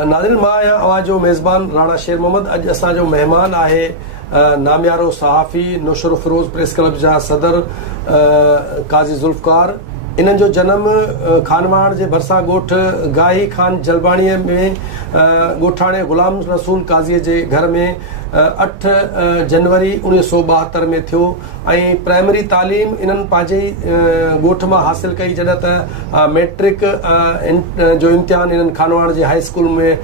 नाज़रीन, मां आहियां आवाज़ जो मेज़बान राणा शेर मोहम्मद। अॼु असांजो महिमान आहे नामियारो सहाफ़ी नौशर फिरोज़ प्रेस क्लब जा सदर काज़ी ज़ुल्फ़कार। इन्हनि जो जनमु खानवाण जे भरिसां ॻोठ गाही खान जलबाणीअ में ॻोठाणे ग़ुलाम रसूल काज़ीअ जे घर में 8 जनवरी 1972 में थियो ऐं प्राइमरी तालीम इन्हनि पंहिंजे ई ॻोठ मां हासिलु कई। जॾहिं त मैट्रिक जो इम्तिहान इन्हनि खानवाण जे हाई स्कूल में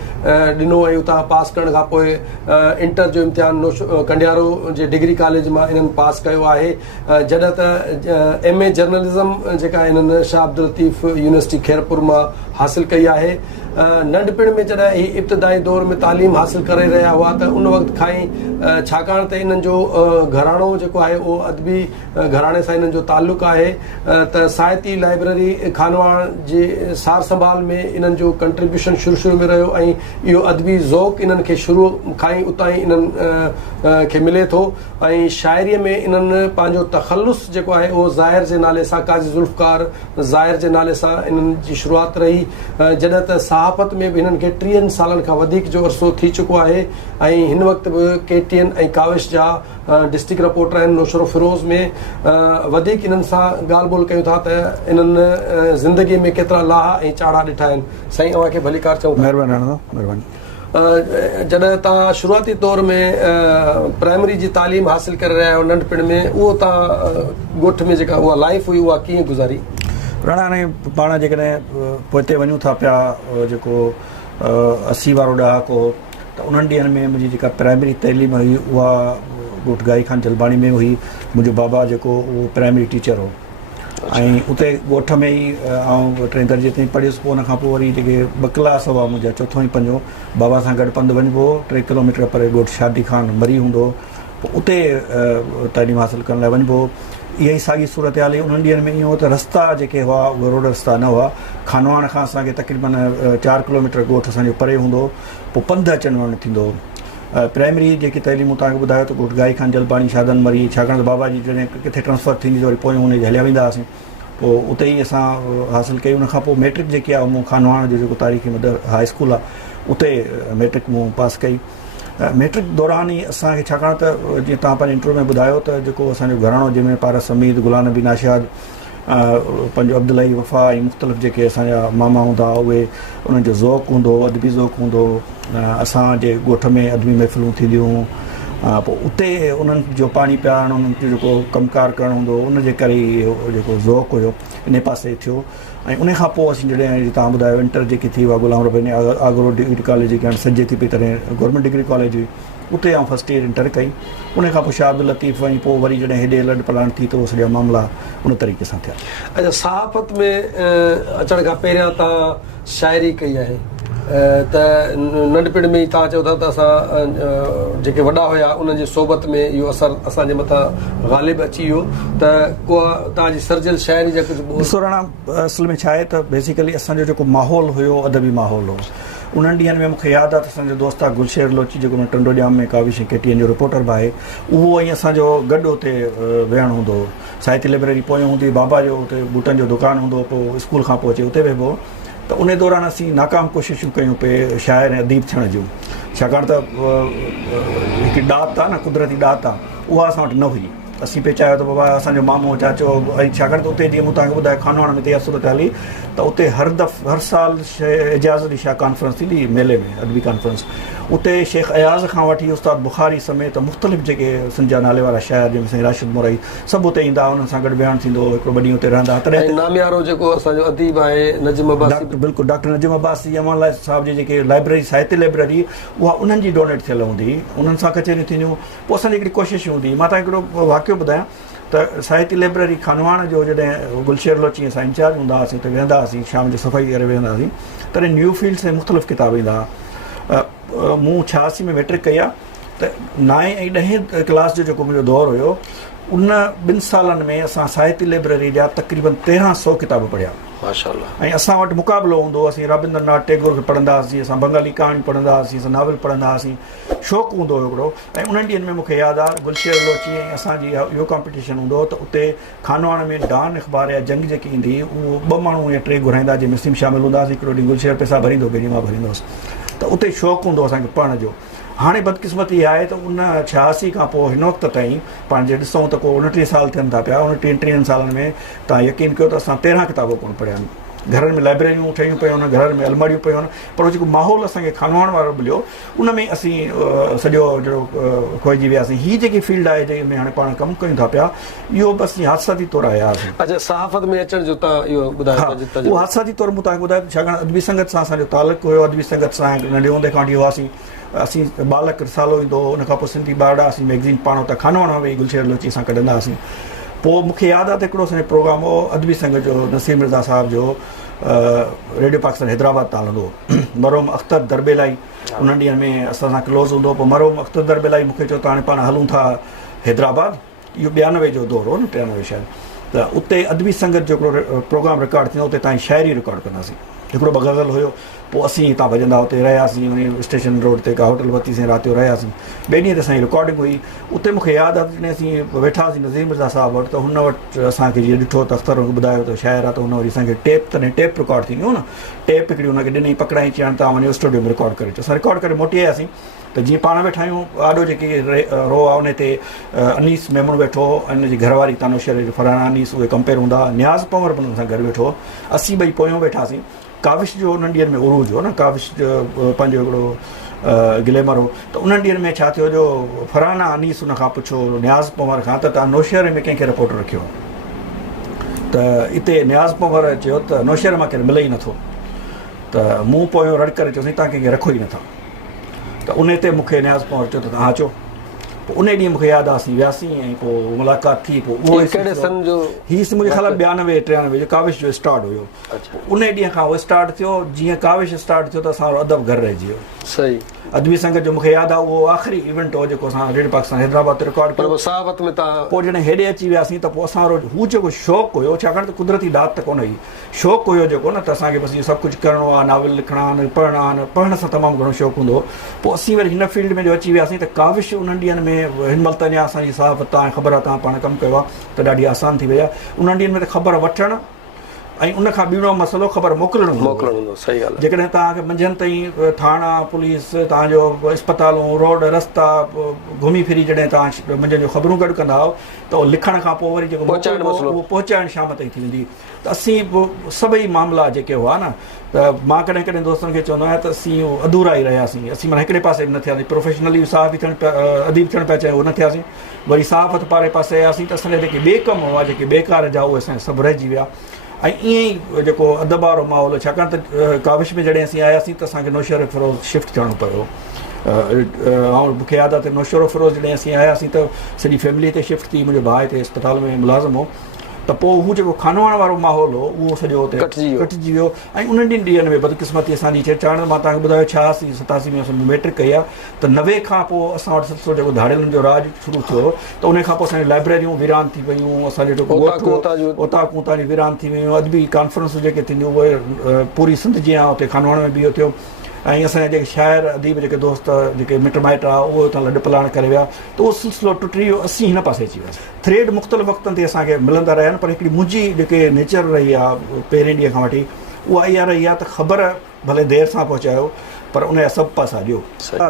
ॾिनो ऐं उतां पास करण खां पोइ इंटर जो इम्तिहान कंडियारो जे डिग्री कॉलेज मां इन्हनि पास कयो आहे। जॾहिं त MA जर्नलिज़म जेका इन्हनि शाह अब्दुल लतीफ़ यूनिवर्सिटी खैरपुर मां हासिलु कई आहे। नंढपिण में जॾहिं ही इब्तिदाई दौर में तालीम हासिलु करे रहिया हुआ त उन वक़्तु खां ई छाकाणि त इन्हनि जो घराणो जेको आहे उहो अदबी घराणे सां इन्हनि जो ताल्लुक़ु आहे त साहिती लाइब्रेरी खानवाण जे सार संभाल में इन्हनि जो कंट्रीब्यूशन शुरू में रहियो ऐं इहो अदबी ज़ौक़ इन्हनि खे शुरू खां ई उतां ई इन्हनि खे मिले थो। ऐं शाइरीअ में इन्हनि पंहिंजो तख़ल्लुस जेको आहे उहो ज़ाहिर जे नाले सां काज़ी ज़ुल्फ़कार ज़ाहिर जे नाले सां इन्हनि जी शुरूआति रही। जॾहिं त सहाफ़त में बि हिननि खे 30 सालनि खां वधीक जो अरसो थी चुको आहे ऐं हिन वक़्तु बि KTN ऐं काविश जा डिस्ट्रिक्ट रिपोर्टर आहिनि। नौशर फिरोज़ में वधीक इन्हनि सां ॻाल्हि ॿोल कयूं था त इन्हनि ज़िंदगीअ में केतिरा लाहा ऐं चाढ़ा ॾिठा आहिनि। साईं, अव्हांखे भली कार चऊं। महिरबानी। जॾहिं तव्हां शुरूआती तौर में प्राइमरी जी तालीम हासिलु करे रहिया आहियो नंढपिण में, उहो तव्हां ॻोठ में जेका उहा लाइफ हुई उहा कीअं गुज़ारी? राणा, हाणे पाण जेकॾहिं पोइते वञूं था पिया जेको 80 वारो ॾहाको हो त उन्हनि ॾींहंनि में मुंहिंजी जेका प्राइमरी तइलीम हुई उहा ॻोठ गाही खान जलबाणी में हुई। मुंहिंजो बाबा जेको उहो प्राइमरी टीचर हो ऐं उते ॻोठ में ई आउं 3 दर्जे ताईं पढ़ियुसि। पोइ उनखां पोइ वरी जेके 2 क्लास हुआ मुंहिंजा, 4 ऐं 5, बाबा सां गॾु पंधु वञिबो। 3 किलोमीटर परे ॻोठ शादी खान मरी हूंदो, पोइ उते तइलीम हासिलु करण लाइ वञिबो। इहा ई साॻी सूरत हाल हुई उन्हनि ॾींहंनि में। इहो त रस्ता जेके हुआ उहे रोड रस्ता न हुआ। खानवाण खां असांखे तक़रीबन 4 किलोमीटर ॻोठ असांजो परे हूंदो, पोइ पंधु अचणु वञणु थींदो। प्राइमरी जेकी तइलीम तव्हांखे ॿुधायो त ॻोठ गाही खान जलबाणी शादन मरी, छाकाणि त बाबा जी जॾहिं किथे ट्रांसफर थींदी त वरी पोइ हुनखे हलिया वेंदा हुआसीं। पोइ उते ई असां हासिलु कई। उनखां पोइ मैट्रिक जेकी आहे मूं खानवाण जो जेको तारीख़ी हाई स्कूल आहे उते मैट्रिक मूं पास कई। मैट्रिक दौरान ई असांखे, छाकाणि त जीअं तव्हां पंहिंजे इंटरव्यू में ॿुधायो त जेको असांजो घराणो जंहिंमें पारस हमीद, गुलाम नबी नाशाद, पंहिंजो अब्दुल्लाई वफ़ा ऐं मुख़्तलिफ़ जेके असांजा मामा हूंदा उहे, उन्हनि जो ज़ौक़ु हूंदो, अदबी ज़ौक़ु हूंदो। असांजे ॻोठ में अदबी महफ़िलूं थींदियूं हुयूं। पोइ उते उन्हनि जो पाणी पियारणु, उन्हनि जो जेको कमकार करणु हूंदो, उनजे करे इहो जेको ज़ौक़ु हुयो इन पासे थियो। ऐं उन खां पोइ असीं जॾहिं तव्हां ॿुधायो इंटर जेकी थी उहा गुलाम रब्बानी आगरो डिग्री कॉलेज जेकी हाणे सजे थी पई तॾहिं गवर्नमेंट डिग्री कॉलेज हुई, उते आउं फस्ट ईयर इंटर कई। उन खां पोइ शाह अब्दुल लतीफ़ ऐं पोइ वरी जॾहिं हेॾे लॾ पलाण थी त उहो सॼा मामला उन तरीक़े सां थिया। अच्छा, सहाफ़त में अचण खां पहिरियां तव्हां शाइरी कई आहे त नंढपिण में ई तव्हां चओ था त असां जेके वॾा हुया उन्हनि जी सोबत में इहो असरु असांजे मथां ग़ालिब अची वियो त को तव्हांजी सर्जियल शाइरी जा कुझु? ॾिसो राणा, असल में छा आहे त बेसिकली असांजो जेको माहौल हुयो अदबी माहौल हो। उन्हनि ॾींहंनि में मूंखे यादि आहे त असांजो दोस्त आहे गुलशेर लोची जेको टंडोजाम में काविश KTN जो रिपोर्टर बि आहे, उहो ऐं असांजो गॾु हुते वेहणु हूंदो हो। साहित्य लाइब्रेरी पोयों हूंदी, बाबा जो हुते बूटनि जो दुकानु हूंदो, पोइ स्कूल खां पोइ अचे उते वेहबो। त उन दौरान असीं नाकाम कोशिशूं कयूं पिए शाइर ऐं अदीब थियण जूं, छाकाणि त हिकु ॾात आहे न, कुदरती ॾात आहे, उहा असां वटि न हुई। असीं पिए चाहियो त बाबा असांजो मामो चाचो, ऐं छाकाणि त उते जीअं मूं तव्हांखे ॿुधायो खानवाण में त इहा सूरत हली त उते हर साल एजाज़ जी शाह कॉन्फ्रेंस थींदी मेले में, अदबी कॉन्फ्रेंस। उते शेख अयाज़ खां वठी उस्ताद बुखारी समेत मुख़्तलिफ़ जेके सिंध जा नाले वारा शाइर जंहिंमें साईं राशिद मोरई सभु उते ईंदा, उन्हनि सां गॾु विहणु थींदो, हिकिड़ो ॿ ॾींहं उते रहंदा। तॾहिं नामियारो जेको असांजो अदीब आहे नजीम अब्बासी, बिल्कुलु डॉक्टर नजीम अब्बासी अमान लाइ साहिब जी जेके लाइब्रेरी साहित्य लाइब्रेरी उहा उन्हनि जी डोनेट थियल हूंदी, उन्हनि सां कचहरियूं थींदियूं। पोइ असांजी हिकिड़ी कोशिशि हूंदी, मां तव्हांखे हिकिड़ो वाक़ियो ॿुधायां त साहित्य लाइब्रेरी खानवाण जो जॾहिं गुलशेर लोची असां इंचार्ज हूंदा हुआसीं त वेंदा हुआसीं, शाम जो सफ़ाई करे वेंदा हुआसीं, तॾहिं न्यू फील्ड्स ऐं मुख़्तलिफ़ किताब ईंदा हुआ। मूं 86 में मैट्रिक कई आहे त 9 ऐं 10 क्लास जो जेको मुंहिंजो दौरु हुयो उन 2 सालनि में असां साहित्य लाइब्रेरी जा तक़रीबन 1300 किताब पढ़िया। माशाअल्लाह। ऐं असां वटि मुक़ाबिलो हूंदो, असीं रविंद्रनाथ टैगोर खे पढ़ंदा हुआसीं, असां बंगाली कहाणी पढ़ंदा हुआसीं, असां नावल पढ़ंदा हुआसीं, शौक़ु हूंदो हुयो हिकिड़ो। ऐं उन्हनि ॾींहंनि में मूंखे यादि आहे गुलशेर लोची ऐं असांजी इहो कॉम्पिटिशन हूंदो त उते खानवाण में डान अख़बार या जंग जेकी ईंदी उहो 2 माण्हू या 3 घुराईंदा, जंहिंमें सिम शामिलु हूंदा हुआसीं। हिकिड़ो ॾींहुं गुलशेर पैसा भरींदो, ॿिए ॾींहुं मां भरींदो हुउसि। त उते शौक़ु हूंदो असांखे पढ़ण जो। हाणे बदकिस्मती आहे त उन 86 खां पोइ हिन वक़्त ताईं पाण जे ॾिसूं त को 29 साल थियनि था पिया, 29-30 सालनि में तव्हां यकीन कयो त असां 13 किताब कोन पढ़िया आहिनि। घरनि में लाइब्रेरियूं ठहियूं पियूं आहिनि, घरनि में अलमारियूं पियूं आहिनि, पर जेको माहौल असांखे खानवाण वारो मिलियो उन में असीं सॼो जहिड़ो खोइजी वियासीं। हीअ जेकी फील्ड आहे जंहिंमें हाणे पाण कमु कयूं था पिया, इहो बसि हादसाती तौरु आया हुआसीं। अच्छा, सहाफ़त में अचण जो तव्हां इहो ॿुधायो? उहो हादसाती तौरु मूं तव्हांखे ॿुधायो, छाकाणि अदबी संगत सां असांजो तालुक़ु हुयो, अदबी संगत सां नंढे हूंदे खां वठी हुआसीं। असीं बालक रिसालो ईंदो हो, उनखां पोइ सिंधी बाड़ा असीं मैगज़ीन पाण हुतां खानवाण वेही गुलशेर लोची सां कढंदा हुआसीं। पोइ मूंखे यादि आहे त हिकिड़ो असांजो प्रोग्राम हो अदबी संगत जो, नसीर मिर्ज़ा साहिब जो, रेडियो पाकिस्तान हैदराबाद तां हलंदो हो। मरहूम अख्तर दरबेलाई उन ॾींहंनि में असां सां क्लोज़ हूंदो हो। पोइ मरहूम अख्तर दरबेलाई मूंखे चयो त हाणे पाण हलूं था हैदराबाद। इहो 92 जो दौरु हो न, 93 शायदि। त उते अदबी संगत जो हिकिड़ो प्रोग्राम रिकॉर्ड थींदो, उते तव्हांजी शाइरी रिकॉर्ड कंदासीं। हिकिड़ो गज़ल हुयो, पोइ असीं हितां भॼंदा हुते रहियासीं, वञी स्टेशन रोड ते का होटल वरितीसीं, राति जो रहियासीं। ॿिए ॾींहं ते असांजी रिकॉर्डिंग हुई। उते मूंखे यादि आहे जॾहिं असीं वेठासीं नज़ीर मिर्ज़ा साहिब वटि, त हुन वटि असांखे जीअं ॾिठो त अख़्तर ॿुधायो त शाइर आहे, त हुन वरी असांखे टेप रिकॉर्ड थींदियूं न, टेप हिकिड़ी हुनखे ॾिनी, पकड़ाई, चयनि तव्हां वञो स्टूडियो में रिकॉर्ड करे अचो। असां रिकॉर्ड करे मोटी आयासीं। त जीअं पाण वेठा आहियूं, ॾाढो जेकी रो आहे उन ते अनीस मेमून वेठो, हुन जी घरवारी तानोशर फरहाना अनीस, उहे कंपेयर हूंदा। न्याज़ पंवर बि हुन सां गॾु वेठो। असीं ॿई पोयों वेठासीं। काविश जो उन्हनि ॾींहंनि में उरूज हो न, काविश जो पंहिंजो हिकिड़ो ग्लैमर हो। त उन्हनि ॾींहंनि में छा थियो जो फरहाना अनीस उन खां पुछो न्याज़ पंवर खां त तव्हां नौशहरे में कंहिंखे रिपोर्टर रखियो? त हिते न्याज़ पंवर चयो त नौशहरे मां केरु मिले ई नथो। त मूं पोयों रड़ करे चयोसीं तव्हां कंहिंखे रखो ई नथा। त उन ते मूंखे न्याज़ पंवर चयो त तव्हां अचो। पोइ उन ॾींहुं मूंखे यादि आहे असीं वियासीं ऐं पोइ मुलाक़ात थी। पोइ उहो कहिड़े सन जो? हीअ मुंहिंजे ख़्याल 92-93 जो काविश जो स्टार्ट हुयो। उन ॾींहं खां उहो स्टार्ट थियो। जीअं काविश स्टार्ट थियो त असां अदब घर रहिजी वियो। सही। अदबी संगत जो मूंखे यादि आहे उहो आख़िरी इवेंट हो जेको असां रेडियो पाकिस्तान हैदराबाद ते रिकॉर्ड कयो। सहाफ़त में तव्हां पोइ जॾहिं हेॾे अची वियासीं त पोइ असां हू जेको शौक़ु हुयो, छाकाणि त कुदरती दात त कोन हुई, शौक़ु हुयो जेको न, त असांखे बसि इहो सभु कुझु करिणो आहे, नावल लिखणा आहिनि, पढ़णा आहिनि, पढ़ण सां तमामु घणो शौक़ु हूंदो हो। पोइ असीं वरी हिन फील्ड में जो अची वियासीं त काविश उन्हनि ॾींहंनि में हिन महिल त अञा असांजी सहाफ़त आहे, ख़बर आहे तव्हां पाण कमु कयो आहे त ॾाढी आसानु थी वई आहे। उन्हनि ॾींहंनि में त ख़बर वठणु ऐं उन खां ॿीणो मसइलो ख़बर मोकिलणो हूंदो। सही ॻाल्हि। जेकॾहिं तव्हांखे मंझंदि ताईं थाणा पुलिस तव्हांजो अस्पतालूं रोड रस्ता घुमी फिरी जॾहिं तव्हां मंझंदि जो ख़बरूं गॾु कंदा हुओ त उहो लिखण खां पोइ वरी जेको उहो पहुचाइण शाम ताईं थी वेंदी। त असीं सभई मामला जेके हुआ न, त मां कॾहिं कॾहिं दोस्तनि खे चवंदो आहियां त असीं अधूरा ई रहियासीं। असीं माना हिकिड़े पासे बि न थियासीं, प्रोफेशनली सहाफ़ी थियणु पिया, अदीब थियणु पिया चाहियो, उहो न थियासीं। वरी सहाफ़त पारे पासे आयासीं त असांजा जेके ॿिए कम हुआ, जेके बेकार जा, उहे असांजा सभु रहिजी विया। ऐं ईअं ई जेको अदब वारो माहौल, छाकाणि त काविश में जॾहिं असीं आयासीं त असांखे नौशहर फिरोज़ शिफ्ट थियणो पियो। ऐं मूंखे यादि आहे त नौशहर फिरोज़ जॾहिं असीं आयासीं त सॼी फैमिली ते शिफ्ट थी। मुंहिंजो भाउ हिते अस्पताल में मुलाज़िम हो। त पोइ हू जेको खानवाण वारो माहौल हो उहो सॼो हुते कटिजी वियो। ऐं उन्हनि ॾींहंनि में बदकिस्मती असांजी चेचाण, मां तव्हांखे ॿुधायो 86-87 में असां मैट्रिक कई आहे, त 90 खां पोइ असां वटि सिलसिलो जेको धाड़ियलनि जो राज शुरू थियो, त उन खां पोइ असांजी लाइब्रेरियूं वीरान थी वियूं, असांजो जेको ओता कूता जी वीरान थी वियूं, अदबी कॉन्फ्रेंसूं जेके थींदियूं उहे पूरी सिंध जीअं आहे उते खानवाण में बि इहो थियो। ऐं असांजा जेके शाइर अदीब जेके दोस्त जेके मिट माइट आहे उहे हुतां लॾ पलाण करे विया। त उहो सिलसिलो टुटी वियो। असीं हिन पासे अची वियासीं। थ्रेड मुख़्तलिफ़ वक़्तनि ते असांखे मिलंदा रहिया आहिनि, पर हिकिड़ी मुंहिंजी जेके नेचर रही आहे पहिरें ॾींहं खां वठी, उहा इहा रही आहे त ख़बर भले देरि सां पहुचायो पर उन जा सभु पासा ॾियो।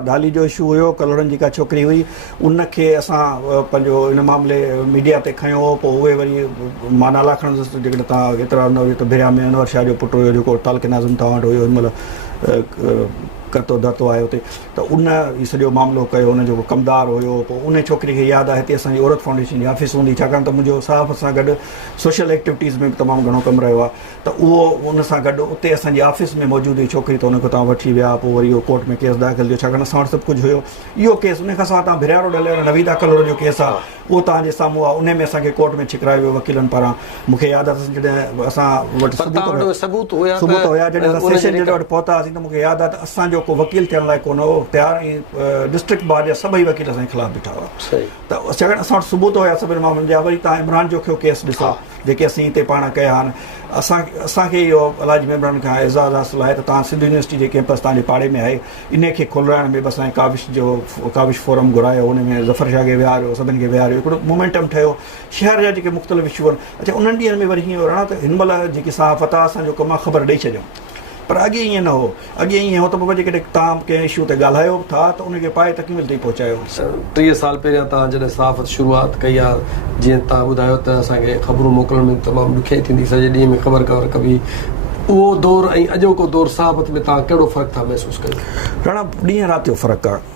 दाली जो इशू हुयो, कलरनि जी का छोकिरी हुई, उनखे असां पंहिंजो इन मामले मीडिया ते खयो। पोइ उहे वरी मां नाला खणंदुसि, जेकॾहिं तव्हां एतिरा न हुयो त बिरिया में अनवर शाह जो पुटु हुयो जेको तालिक़ नाज़िम तव्हां वटि हुयो, हिन महिल करतो धरतो आहे हुते। त उन इहो सॼो मामिलो कयो, हुन जेको कमदार हुयो। पोइ उन छोकिरी खे यादि आहे हिते असांजी औरत फाउंडेशन जी ऑफिस हूंदी, छाकाणि त मुंहिंजो सहाफ़त सां गॾु सोशल एक्टिविटीज़ में बि तमामु घणो कमु रहियो आहे। त उहो उन सां गॾु उते असांजी ऑफिस में मौजूदु हुई छोकिरी, त उनखे तव्हां वठी विया। पोइ वरी उहो कोर्ट में केस दाख़िल थियो, छाकाणि असां वटि सभु कुझु हुयो। इहो केस उन खां सवाइ तव्हां भिरिया रोड हलियो, नवीदा कलर जो केस आहे, उहो तव्हांजे साम्हूं आहे। उन में असांखे कोर्ट में छिकरायो वियो वकीलनि पारां। मूंखे यादि आहे जॾहिं असां वटि सबूत हुया, जॾहिं असां सेशन जज वटि पहुतासीं त मूंखे यादि आहे त असांजो को वकील थियण लाइ कोन हो तयारु, ऐं डिस्ट्रिक्ट बार जा सभई वकील असांजे ख़िलाफ़ु बीठा हुआ। त छाकाणि असां वटि सबूत हुया सभिनी मामलनि जा। वरी तव्हां इमरान जो केस ॾिसो जेके असीं हिते पाण कया आहिनि। असांखे इहो अलाजी मेंबरनि खां एज़ाज़ हासिलु आहे त तव्हां सिंध यूनिवर्सिटी जे कैंपस तव्हांजे पाड़े में आहे, इन खे खोलाइण में बि असांजे काविश फोरम घुरायो, उन में ज़फ़र शाह खे विहारियो, सभिनि खे विहारियो, हिकिड़ो मोमेंटम ठहियो। शहर जा जेके मुख़्तलिफ़ इशू आहिनि। अच्छा, उन्हनि ॾींहंनि में वरी हीअं वणा त हिन महिल जेकी सहाफ़त आहे, असांजो कमु आहे ख़बर ॾेई छॾियूं। पर अॻे ईअं न हो, अॻे ईअं हो त पोइ जेकॾहिं तव्हां कंहिं इशू ते ॻाल्हायो था त उनखे पाए तकमील ताईं पहुचायो। 30 साल पहिरियां तव्हां जॾहिं सहाफ़त शुरूआत कई आहे, जीअं तव्हां ॿुधायो त असांखे ख़बरूं मोकिलण में तमामु ॾुखियाई थींदी, सॼे ॾींहं में ख़बर कभी उहो दौरु ऐं अॼोको दौरु सहाफ़त में तव्हां कहिड़ो फ़र्क़ु था महसूसु कयो? राणा ॾींहं राति जो फ़र्क़ु आहे।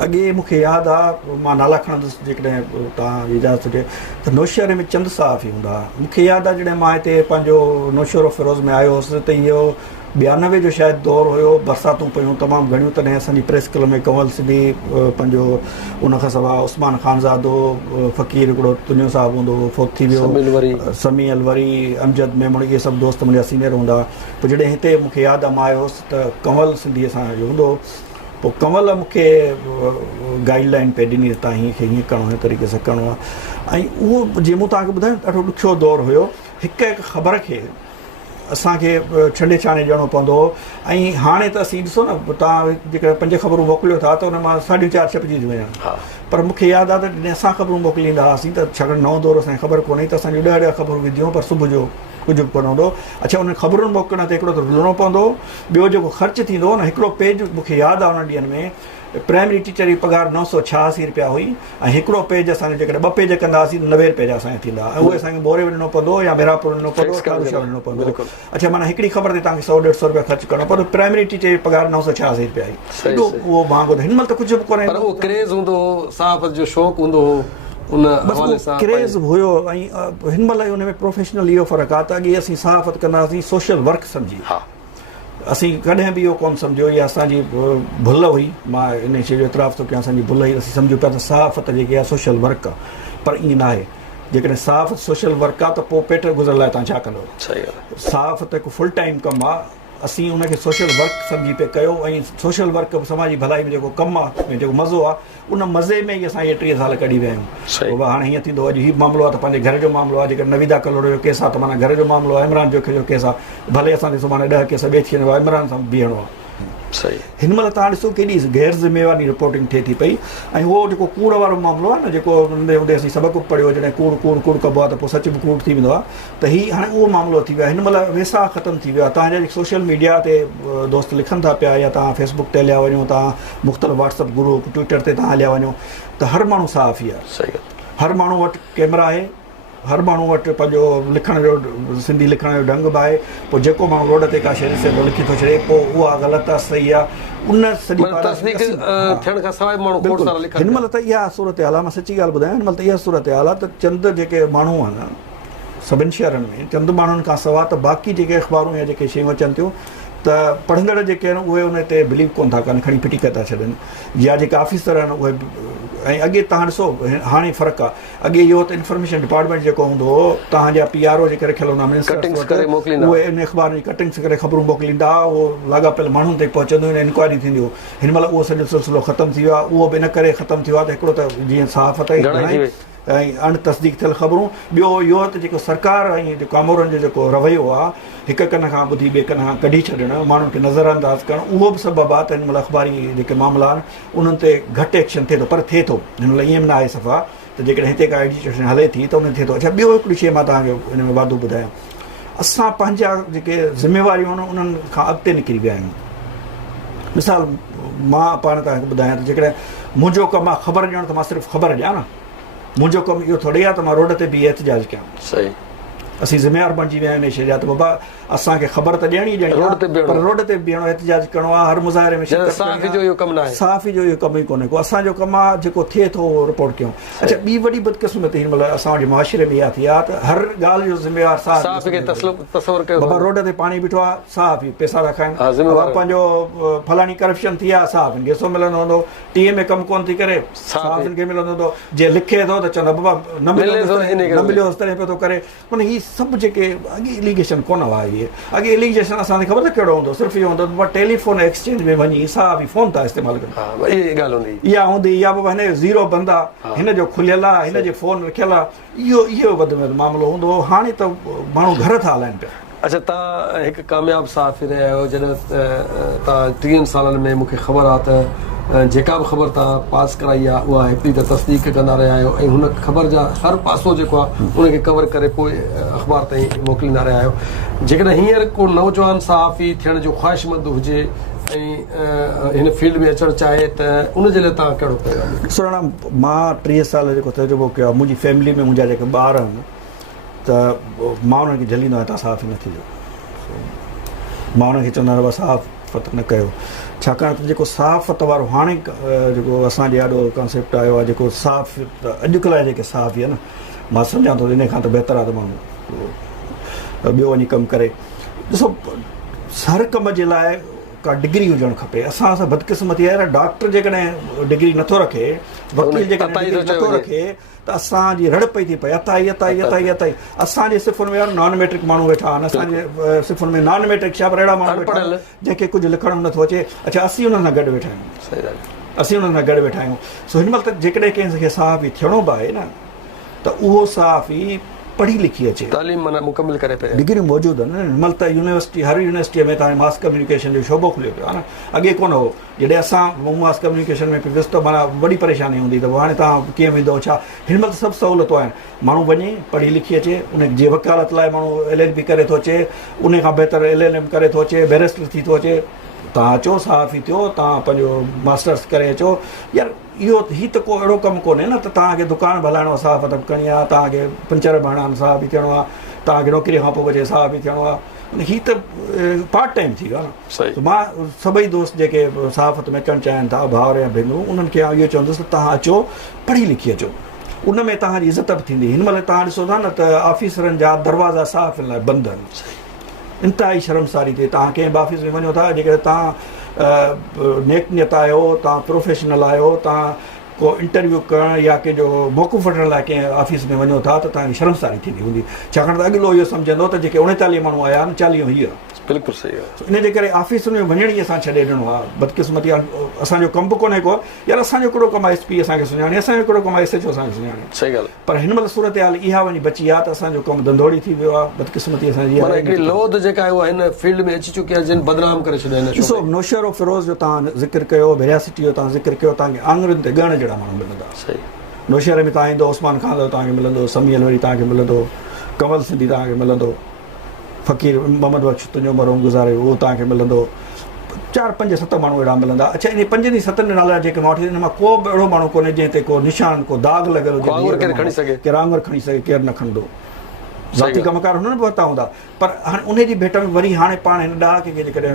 अॻे मूंखे यादि आहे, मां नाला खणंदुसि जेकॾहिं तव्हां इजाज़त हुजे, त नौशहरे में चंद सहाफ़ी हूंदा हुआ। मूंखे यादि आहे जॾहिं मां हिते पंहिंजो नौशहरो फिरोज़ में आयो हुउसि त इहो 92 जो शायदि दौरु हुयो, बरसातूं पयूं तमामु घणियूं। तॾहिं असांजी प्रेस क्लब में कंवल सिंधी पंहिंजो, उनखां सवाइ उस्मान ख़ानज़ादो, फ़क़ीर हिकिड़ो तुंहिंजो साहिबु हूंदो हुओ, फोत थी वियो, समी अलवरी, अमजद मेमण, इहे सभु दोस्त मुंहिंजा सीनियर हूंदा हुआ। पोइ जॾहिं हिते मूंखे यादि आहे मां आयो हुउसि त कंवल सिंधी असांजो हूंदो हो। पोइ कंवल मूंखे गाइडलाइन पे ॾिनी, तव्हां हीअं हीअं करिणो आहे, तरीक़े सां करिणो आहे। ऐं उहो जीअं मूं तव्हांखे ॿुधायो ॾाढो ॾुखियो दौरु हुयो। हिकु हिकु ख़बर खे असांखे छॾे छाणे ॾियणो पवंदो हो। ऐं हाणे त असीं ॾिसो न, तव्हां जेके 5 ख़बरूं मोकिलियो था त हुन मां 4.5 छपिजी थियूं वञनि। पर मूंखे यादि आहे त जॾहिं असां ख़बरूं मोकिलींदा हुआसीं त छाकाणि नओं दौरु असांखे ख़बर कोन्हे त असांजूं 10 ख़बरूं विधियूं, पर सुबुह जो कुझु बि कोन हूंदो। अच्छा, उन ख़बरुनि मोकिलण ते हिकिड़ो त रुलणो पवंदो, ॿियो जेको ख़र्चु थींदो न, हिकिड़ो पेज मूंखे यादि आहे उन ॾींहंनि में प्राइमरी टीचर जी पघार 986 रुपया हुई, ऐं हिकिड़ो पेज असांखे जेकॾहिं 2 पेज कंदा हुआसीं 90 रुपए जा असांखे थींदा, ऐं उहे असांखे बोरे वञिणो पवंदो या मिरापुर वञिणो पवंदो, कालूशा वञिणो पवंदो। अच्छा, माना हिकिड़ी ख़बर ते तव्हांखे 100-150 रुपया ख़र्चु करिणो पवंदो। प्राइमरी टीचर जी पघार 986 रुपया आई। एॾो उहो महांगो, हिन महिल त कुझु बि कोन्हे। उहो क्रेज़ हूंदो हो, सहाफ़त जो शौक़ु हूंदो हो, उन हवाले सां क्रेज़ हुयो। ऐं हिन महिल हुन में प्रोफेशनल इहो फ़र्क़ु आहे त अॻे असीं सहाफ़त कंदा हुआसीं सोशल वर्क सम्झी, असीं कॾहिं बि इहो कोन सम्झो, इहा असांजी भुल हुई। मां इन शइ जो एतिराफ़ थो कयां, असांजी भुल हुई। असीं सम्झूं पिया त सहाफ़त जेकी आहे सोशल वर्क आहे, पर ईअं न आहे। जेकॾहिं सहाफ़त सोशल वर्क आहे त पोइ पेट गुज़र लाइ तव्हां छा कंदो? सहाफ़त हिकु फुल टाइम कमु आहे। असीं उनखे सोशल वर्क सम्झी पिया कयो, ऐं सोशल वर्क समाजी भलाई में जेको कमु आहे, जेको मज़ो आहे, उन मज़े में ई असां इहे 30 साल कढी विया आहियूं। हाणे हीअं थींदो, अॼु हीउ मामिलो आहे त पंहिंजे घर जो मामिलो आहे, जेकर नवीदा कलोड़ जो केस आहे त माना घर जो मामिलो आहे, इमरान जोखिम जो केस आहे, भले असांखे सुभाणे 10 केस ॿिए थी वेंदो आहे, इमरान सां बीहणो आहे। हिन महिल तव्हां ॾिसो केॾी गैर ज़िम्मेवारी रिपोर्टिंग थिए थी पई। ऐं उहो जेको कूड़ वारो मामिलो आहे न, जेको हुते असीं सबक़ु पढ़ियो, जॾहिं कूड़ कूड़ कूड़ कबो आहे त पोइ सच बि कूड़ थी वेंदो आहे, त हीउ हाणे उहो मामिलो थी वियो आहे। हिन महिल वेसा ख़तमु थी वियो आहे। तव्हांजा सोशल मीडिया ते दोस्त लिखनि था पिया, या तव्हां फेसबुक ते हलिया वञो, तव्हां मुख़्तलिफ़ व्हाट्सअप ग्रुप, ट्विटर ते तव्हां हलिया वञो, त हर माण्हू सहाफ़ी आहे। हर माण्हू वटि कैमरा आहे, हर माण्हू वटि पंहिंजो लिखण जो, सिंधी लिखण जो ढंग बि आहे। पोइ जेको माण्हू रोड ते का शइ ॾिसे थो लिखी थो छॾे, पोइ उहा ग़लति आहे सही आहे, उन सॼी थियण खां सवाइ माण्हू हिन महिल त इहा सूरत हाल आहे। मां सची ॻाल्हि ॿुधायां, हिन महिल त इहा सूरत हाल आहे त चंद जेके माण्हू आहिनि सभिनि शहरनि में, चंद माण्हुनि खां सवाइ त बाक़ी जेके अख़बारूं या जेके शयूं अचनि थियूं, त पढ़ंदड़ जेके आहिनि उहे उन ते बिलीव कोन था कनि, खणी फिटी करे था छॾनि। या जेके ऑफिसर आहिनि उहे, ऐं अॻे तव्हां ॾिसो हाणे फ़र्क़ु आहे। अॻे इहो त इंफॉर्मेशन डिपार्टमेंट जेको हूंदो हो, तव्हांजा PRO जेके रखियल हूंदा, उहे इन अख़बार जी कटिंग्स करे ख़बरूं मोकिलींदा, उहो लाॻापियल माण्हुनि ताईं पहुचंदियूं, इंक्वायरी थींदियूं। हिन महिल उहो सॼो सिलसिलो ख़तमु थी वियो आहे। उहो बि इन करे ख़तमु थी वियो आहे त हिकिड़ो त जीअं सहाफ़त ऐं अण तस्दीक थियल ख़बरूं, ॿियो इहो त जेको सरकार ऐं जेको आमोरनि जो जेको रवैयो आहे, हिकु कन खां ॿुधी ॿिए कन खां कढी छॾणु, माण्हुनि खे नज़रअंदाज़ करणु, उहो बि सबबु आहे त हिन महिल अख़बारी जेके मामला आहिनि उन्हनि ते घटि एक्शन थिए थो, पर थिए थो। हिन महिल ईअं बि न आहे सफ़ा त जेकॾहिं हिते का एजुकेशन हले थी त उन थिए थो। अच्छा, ॿियो हिकिड़ी शइ मां तव्हांखे हिन में वाधो ॿुधायां, असां पंहिंजा जेके ज़िम्मेवारियूं आहिनि उन्हनि खां अॻिते निकिरी विया आहियूं। मिसाल मां पाण तव्हांखे ॿुधायां त जेकॾहिं मुंहिंजो कमु आहे ख़बर ॾियणु, त मां सिर्फ़ु ख़बर ॾियां न। मुंहिंजो कमु इहो थोरी आहे त मां रोड ते बीह एहतिजाज कयां। सही, असीं ज़िम्मेवार बणिजी विया आहियूं इन शइ जा त बाबा असांखे ख़बर त ॾियणी ॾियणी, पर रोड ते बीहणो, एहतिजाज करिणो आहे, हर मुज़ाहिरे में सहाफ़ी जो इहो कमु न आहे। सहाफ़ी जो इहो कमु ई कोन्हे को। असांजो कमु आहे जेको थिए थो उहो रिपोर्ट कयूं। अच्छा, ॿी वॾी बदकिस्मती हिन महिल असांजे मुआशिरे में इहा थी आहे त हर ॻाल्हि जो ज़िम्मेवार सहाफ़ी खे तसवुरु कयो। बाबा रोड ते पाणी बीठो आहे, सहाफ़ी पैसा था खाइनि, पंहिंजो फलाणी करप्शन थी आहे, सहाफ़िन खे हिसो मिलंदो हूंदो, टीए में कमु कोन थी करे सहाफ़िन खे मिलंदो हूंदो, जे लिखे थो त चवंदा बाबा न मिलियो इस तरह पियो थो करे। माना हीअ सभु जेके अॻे एलिगेशन कोन हुआ, इहे अॻे एलिगेशन असांखे ख़बर त कहिड़ो हूंदो, सिर्फ़ु इहो हूंदो बाबा टेलीफोन एक्सचेंज में वञी सहाफ़ी फोन था इस्तेमालु कनि, इहा हूंदी, या बाबा हिन जो ज़ीरो बंदि आहे, हिन जो खुलियल आहे, हिन जो फ़ोन रखियल आहे, इहो वधि में वधि मामिलो हूंदो। हाणे त माण्हू घर था हलाइनि पिया। अच्छा, तव्हां हिकु कामयाबु सहाफ़ी रहिया आहियो। जॾहिं तव्हां 30 सालनि में मूंखे ख़बर आहे त जेका बि ख़बर तव्हां पास कराई आहे उहा हिकिड़ी त तस्दीक कंदा रहिया आहियो ऐं हुन ख़बर जा हर पासो जेको आहे उनखे कवर करे पोइ अख़बार ताईं मोकिलींदा रहिया आहियो। जेकॾहिं हींअर को नौजवान सहाफ़ी थियण जो ख़्वाहिशमंद हुजे ऐं हिन फील्ड में अचणु चाहे त उनजे लाइ तव्हां कहिड़ो पैगाम? ॾिसो राणा, मां 30 साल जेको तजुर्बो कयो आहे, मुंहिंजी फैमिली में मुंहिंजा जेके ॿार आहिनि त मां उन्हनि खे झलींदो आहियां तव्हां सहाफ़ी न थींदो। मां उन्हनि खे चवंदो आहियां बसि सहाफ़त न कयो, छाकाणि त जेको सहाफ़त वारो हाणे जेको असांजे ॾाढो कॉन्सेप्ट आयो आहे, जेको सहाफ़त अॼुकल्ह जा जेके सहाफ़ी आहे न, मां सम्झां थो इन खां त बहितर आहे त माण्हू ॿियो वञी कमु करे। ॾिसो, हर कम जे लाइ का डिग्री हुजणु खपे। असां बदकिस्मती आहे, डॉक्टर जेकॾहिं डिग्री नथो रखे, वकील जेकॾहिं डिग्री नथो रखे त असांजी रड़ पई थी पए, अताई असांजे सिफ़ुनि में नॉन मैट्रिक माण्हू वेठा आहिनि, असांजे सिफ़ुनि में नॉन मैट्रिक छा पर अहिड़ा माण्हू वेठा आहिनि जंहिंखे कुझु लिखणु नथो अचे। अच्छा, असीं उन्हनि सां गॾु वेठा आहियूं, असीं उन्हनि सां गॾु वेठा आहियूं। सो हिन महिल त जेकॾहिं कंहिंखे सहाफ़ी थियणो बि आहे न त उहो सहाफ़ी पढ़ी लिखी अचे, तालीम माना मुकमिल करे पियो, डिग्री मौजूदु आहिनि। हिन महिल त यूनिवर्सिटी, हर यूनिवर्सिटीअ में तव्हांजे मास कम्युनिकेशन जो शोबो खुलियो पियो आहे न। अॻे कोन हो, जॾहिं असां मास कम्युनिकेशन में पियो वियुसि त माना वॾी परेशानी हूंदी, त हाणे तव्हां कीअं वेंदो छा। हिन महिल त सभु सहूलियतूं आहिनि, माण्हू वञे पढ़ी लिखी अचे, उन जी वकालत लाइ माण्हू LLB करे थो अचे, उन खां बहितर LLM करे थो अचे, बैरिस्टर थी थो अचे। तव्हां अचो सहाफ़ी थियो, तव्हां पंहिंजो मास्टर्स करे अचो। यार इहो हीअ त को अहिड़ो कमु कोन्हे न त तव्हांखे दुकानु हलाइणो आहे सहाफ़त करणी आहे, तव्हांखे पंचर भरणा सहाफ़ी थियणो आहे, तव्हांखे नौकिरीअ खां पोइ बचे सहाफ़ी थियणो आहे। हीअ त पार्ट टाइम थी वियो आहे न। मां सभई दोस्त जेके सहाफ़त में अचणु चाहिनि था, भाउर या भेनरूं, उन्हनि खे इहो चवंदुसि त तव्हां अचो, पढ़ी लिखी अचो, उन में तव्हांजी इज़त बि थींदी। हिन महिल तव्हां ॾिसो था न त ऑफिसरनि जा दरवाज़ा सहाफ़ियुनि लाइ बंदि आहिनि। इंतिहाई शर्मसारी थिए। तव्हां कंहिं बि ऑफिस में वञो था, जेकॾहिं तव्हां नेकनियत आहियो, तव्हां प्रोफेशनल आहियो, तव्हां को इंटरव्यू करणु या कंहिंजो मौक़ुफ़ वठण लाइ कंहिं ऑफिस में वञो था त तव्हांजी शर्मसारी थींदी हूंदी, छाकाणि त अॻिलो इहो सम्झंदो त जेके 39 माण्हू आया आहिनि, 40 हीअ। बिल्कुलु सही आहे। इन जे करे ऑफिसुनि में वञण ई असां छॾे ॾिनो आहे। बदकिस्मती असांजो कमु बि कोन्हे को, यार असांजो हिकिड़ो कमु आहे SP असांखे सुञाणे, असांजो हिकिड़ो कमु आहे SHO असांखे सुञाणे। सही ॻाल्हि। पर हिन महिल सूरत हाल इहा वञी बची आहे त असांजो कमु धंधोड़ी थी वियो आहे। बदकिस्मती असांजी हिकिड़ी लोध जेका आहे उहा हिन फील्ड में अची चुकी आहे, जिन बदनाम करे छॾिया आहिनि। ॾिसो, नौशर फिरोज़ जो तव्हां ज़िक्र कयो, वेरियासिटी जो तव्हां ज़िक्र कयो, तव्हांखे आङुरियुनि ते ॻण जहिड़ा माण्हू मिलंदा। सही। नौशहर में तव्हां ईंदो, उस्मान खान तव्हांखे मिलंदो, समी अलवरी तव्हांखे मिलंदो, कमल सिंधी तव्हांखे मिलंदो, फ़कीर मोहम्मद बख्श तुंहिंजो मरहूम गुज़ारे उहो तव्हांखे मिलंदो, 4, 5, 7 माण्हू अहिड़ा मिलंदा। अच्छा, इन 5 7 नाला जेके मां वठी हिन मां को बि अहिड़ो माण्हू कोन्हे जंहिं ते को निशान, को दाग लॻियल हुजे, केरु खणी सघे, केरु आङुर खणी सघे, केरु न खणंदो। ज़ाती कमकार हुननि बि वरिता हूंदा, पर हाणे उनजी भेट में वरी हाणे पाण हिन ॾाह खे जेकॾहिं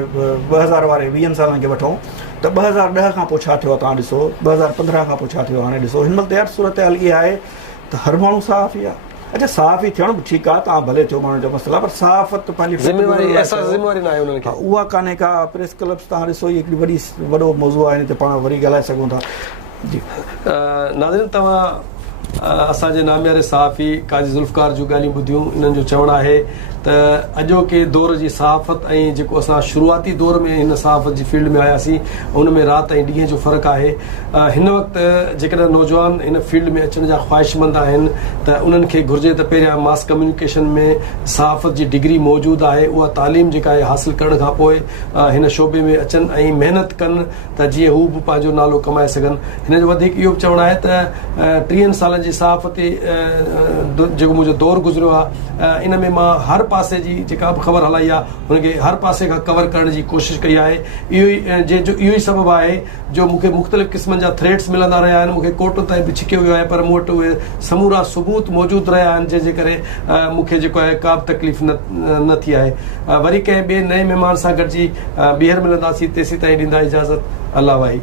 2000 वारे 20 सालनि खे वठूं त 2010 खां पोइ छा थियो आहे तव्हां ॾिसो, 2015 खां पोइ छा थियो हाणे ॾिसो। हिन महिल त यार सूरत हाल इहा आहे त हर माण्हू सहाफ़ी आहे। अच्छा, सहाफ़ी थियणु बि ठीकु आहे, तव्हां भले थियो माण्हू जो मसइलो आहे, पर सहाफ़त पंहिंजी ज़िमेवारी न आहे उन्हनि खे, उहा कान्हे का। प्रेस क्लब्स तव्हां ॾिसो, हीअ हिकिड़ी वॾो मौज़ू आहे, हिन ते पाण वरी ॻाल्हाए सघूं था। जी नाज़रीन, तव्हां असांजे नामियारे सहाफ़ी काज़ी ज़ुल्फ़कार जूं ॻाल्हियूं ॿुधियूं। इन्हनि जो चवणु आहे त अॼोके दौर जी सहाफ़त ऐं जेको असां शुरूआती दौर में हिन सहाफ़त जी फील्ड में आयासीं, उन में राति ऐं ॾींहं जो फ़र्क़ु आहे। हिन वक़्तु जेकॾहिं नौजवान हिन फील्ड में अचण जा ख़्वाहिशमंद आहिनि त उन्हनि खे घुरिजे त पहिरियां मास कम्युनिकेशन में सहाफ़त जी डिग्री मौजूदु आहे, उहा तालीम जेका आहे हासिलु करण खां पोइ हिन शोबे में अचनि ऐं महिनत कनि त जीअं हू बि पंहिंजो नालो कमाए सघनि। हिन जो वधीक इहो बि चवणु आहे त 30 सालनि जी सहाफ़ती जेको मुंहिंजो दौरु गुज़रियो आहे, इन में मां हर पासे जी जेका बि ख़बर हलाई आहे हुनखे हर पासे खां कवर करण जी कोशिशि कई आहे। इहो ई सबबु आहे जो मूंखे मुख़्तलिफ़ क़िस्मनि जा थ्रेट्स मिलंदा रहिया आहिनि, मूंखे कोर्ट ताईं बि छिकियो वियो आहे, पर मूं वटि उहे समूरा सबूत मौजूदु रहिया आहिनि, जंहिंजे करे मूंखे जेको आहे का बि तकलीफ़ न थी आहे। वरी कंहिं ॿिए नए महिमान सां गॾिजी ॿीहर मिलंदासीं, तेसीं ताईं ॾींदा इजाज़त। अल्लाह वाही।